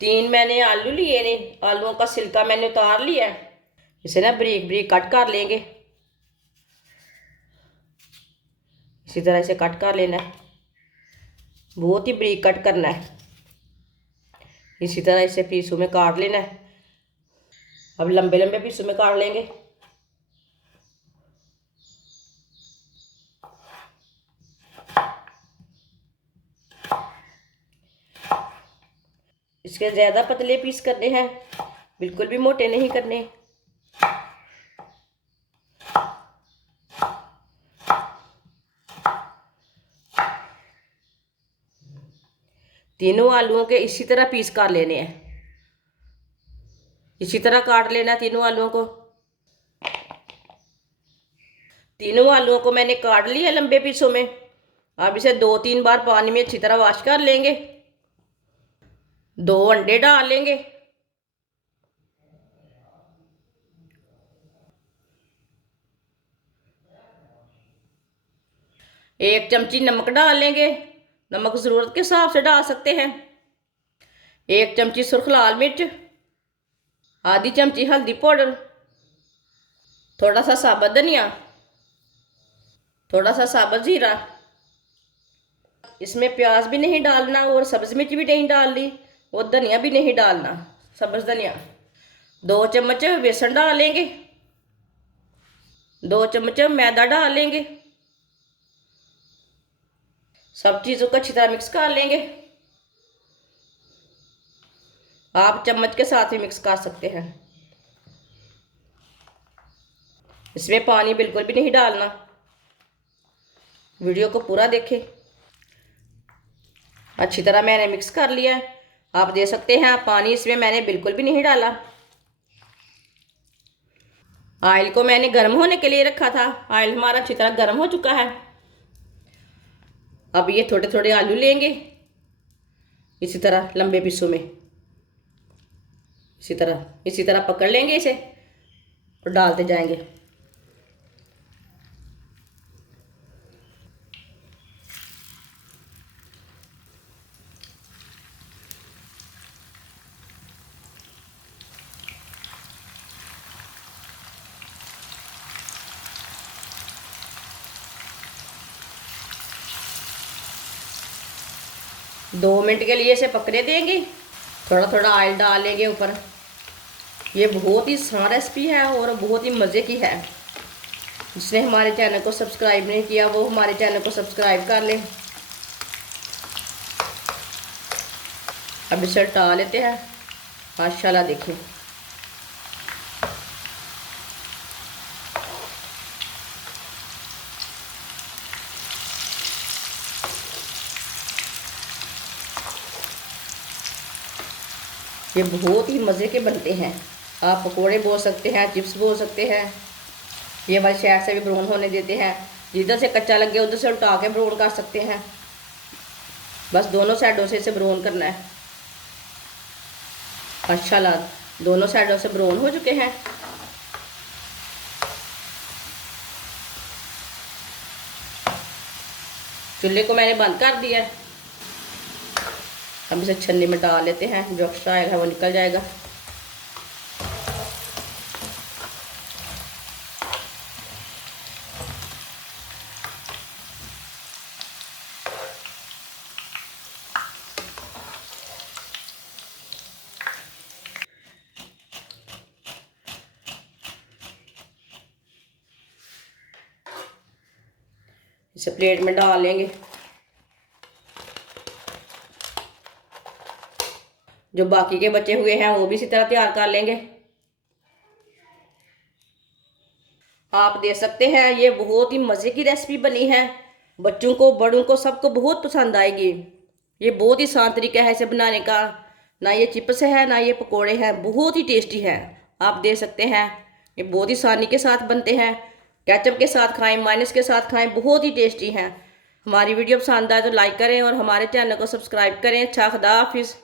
तीन मैंने आलू लिए ने, आलूओं का छिलका मैंने उतार लिया है। इसे ना बारीक बारीक कट कर लेंगे। इसी तरह इसे कट कर लेना है, बहुत ही बारीक कट करना है। इसी तरह इसे पीसों में काट लेना है। अब लंबे लंबे पीसों में काट लेंगे। इसके ज़्यादा पतले पीस करने हैं, बिल्कुल भी मोटे नहीं करने। तीनों आलूओं के इसी तरह पीस कर लेने हैं। इसी तरह काट लेना तीनों आलूओं को। तीनों आलूओं को मैंने काट लिया लंबे पीसों में। अब इसे 2-3 बार पानी में अच्छी तरह वॉश कर लेंगे। 2 अंडे डाल लेंगे। एक चमची नमक डाल लेंगे। नमक ज़रूरत के हिसाब से डाल सकते हैं। 1 चमची सुर्ख लाल मिर्च, आधी चमची हल्दी पाउडर, थोड़ा सा साबुत धनिया, थोड़ा सा साबुत जीरा। इसमें प्याज भी नहीं डालना और सब्ज़ मिर्च भी नहीं डालनी और धनिया भी नहीं डालना, सब्ज़ धनिया। 2 चम्मच बेसन डाल लेंगे। 2 चम्मच मैदा डाल लेंगे। सब चीज़ों को अच्छी तरह मिक्स कर लेंगे। आप चम्मच के साथ ही मिक्स कर सकते हैं। इसमें पानी बिल्कुल भी नहीं डालना। वीडियो को पूरा देखें। अच्छी तरह मैंने मिक्स कर लिया है। आप दे सकते हैं पानी इसमें मैंने बिल्कुल भी नहीं डाला। ऑयल को मैंने गर्म होने के लिए रखा था। ऑयल हमारा अच्छी तरह गर्म हो चुका है। अब ये थोड़े थोड़े आलू लेंगे, इसी तरह लंबे पीसों में। इसी तरह पकड़ लेंगे इसे और डालते जाएंगे। दो मिनट के लिए इसे पकने देंगे। थोड़ा थोड़ा ऑयल डाल लेंगे ऊपर। ये बहुत ही आसान रेसिपी है और बहुत ही मज़े की है। जिसने हमारे चैनल को सब्सक्राइब नहीं किया वो हमारे चैनल को सब्सक्राइब कर लें। अब इसे हटा लेते हैं। माशाल्लाह देखिए, ये बहुत ही मज़े के बनते हैं। आप पकोड़े बोल सकते हैं, चिप्स बोल सकते हैं। ये वाली साइड से भी ब्राउन होने देते हैं। जिधर से कच्चा लगे उधर से उल्टा के ब्राउन कर सकते हैं। बस दोनों साइडों से इसे ब्राउन करना है। माशाल्लाह दोनों साइडों से ब्राउन हो चुके हैं। चूल्हे को मैंने बंद कर दिया है। हम इसे छन्नी में डाल लेते हैं, जो एक्स्ट्रा आएगा वो निकल जाएगा। इसे प्लेट में डाल लेंगे। जो बाकी के बचे हुए हैं वो भी इसी तरह तैयार कर लेंगे। आप दे सकते हैं। ये बहुत ही मज़े की रेसिपी बनी है। बच्चों को बड़ों को सबको बहुत पसंद आएगी। ये बहुत ही आसान तरीका है इसे बनाने का। ना ये चिप्स है ना ये पकोड़े हैं, बहुत ही टेस्टी है। आप दे सकते हैं। ये बहुत ही आसानी के साथ बनते हैं। केचप के साथ खाएं, माइनस के साथ खाएं, बहुत ही टेस्टी हैं। हमारी वीडियो पसंद आए तो लाइक करें और हमारे चैनल को सब्सक्राइब करें। अच्छा, खुदा हाफिज़।